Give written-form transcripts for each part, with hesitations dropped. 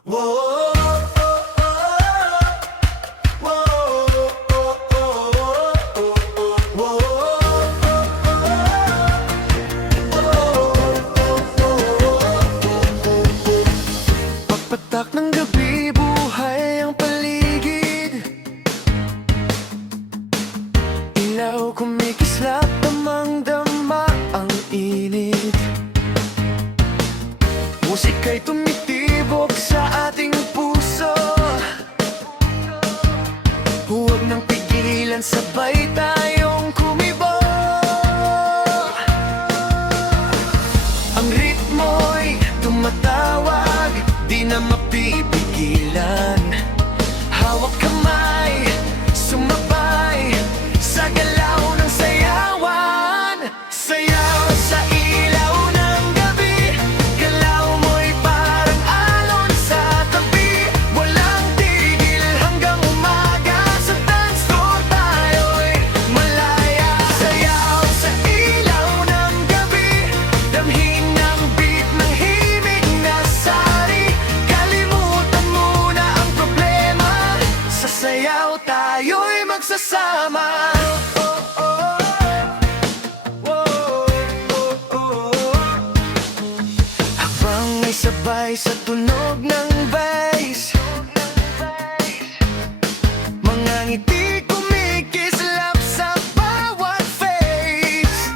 Whoa, pagpatak ng gabi, buhay ang paligid. Ilaw kumikislap, damang-dama ang init. Musika'y tumitibok sa ating puso. Huwag nang pigilan, sabay tayong kumibo. Ang ritmo'y tumatawag, di na mapipigilan. Hawak kamay, sumabay sa galaw ng sayawan. Sayaw sa ilaw ng gabi, galaw mo'y parang alon sa tabi. Walang tigil hanggang umaga, sa dance floor tayo'y malaya. Sayaw sa ilaw ng gabi, damhin ng beat ng himig na sari. Kalimutan mo na ang problema, sa sayaw tayo'y magsasama. Habang may sabay sa tunog ng bass, mga ngiti kumikislap sa bawat face.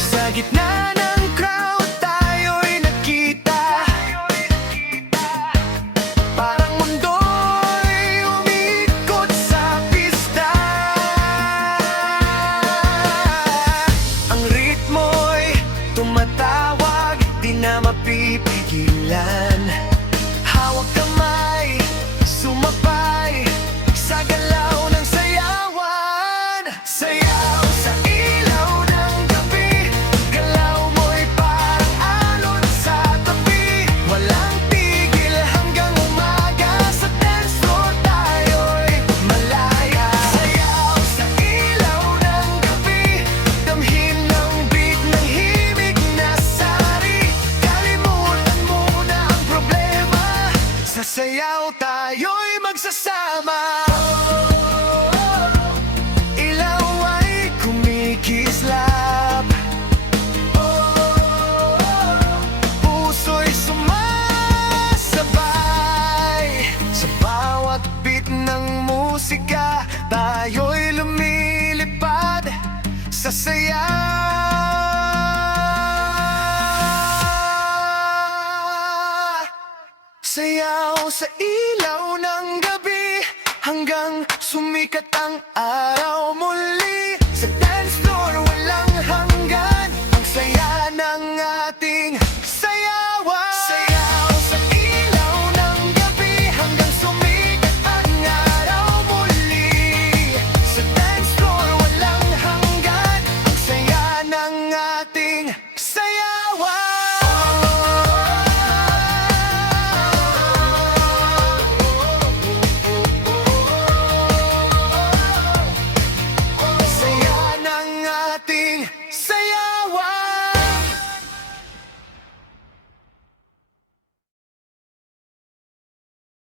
Sa gitna ng crowd tayo'y nakita, parang mundo'y umikot sa pista. Ang ritmo'y tumatawag, di na mapipigilan. Hawak kamay, sumabay sa galaw ng sayawan. Sayaw sa ilaw ng gabi, galaw mo'y parang alon sa tabi. Walang tigil hanggang umaga, sa dance floor tayo'y malaya. Sayaw sa ilaw ng gabi, damhin ng beat ng himig na sari. Kalimutan mo na ang problema, sa sayaw tayo'y magsasama. Ilaw ay kumikislap, puso'y sumasabay. Sa bawat beat ng musika, tayo'y lumilipad sa saya. Sayaw sa ilaw ng gabi, hanggang sumikat ang araw muli.